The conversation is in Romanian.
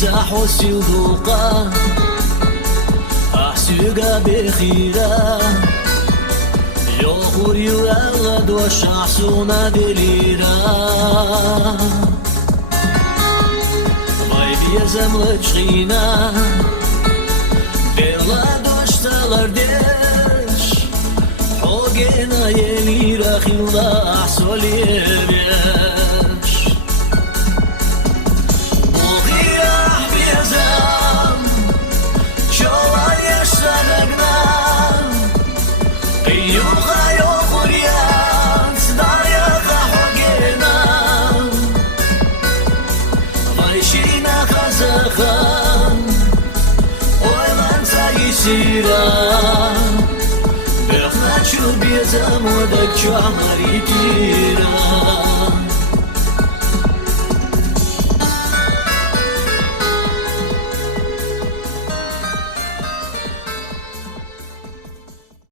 زحوسي وذوقا أحسوقا بخيرا يوخوري وأغد وشعصونا دليرا Vay yazamlı çiğna Bela doştalar deş Hogena yeli rakhilla solyebeş Uğirah bezam Çoğal yaşlaragnan Qiyuqa yoxuryan Sdayaqa hogena Vay şina kazakhan Oylan sayısira Boьхна чу безам Odак чу amaritira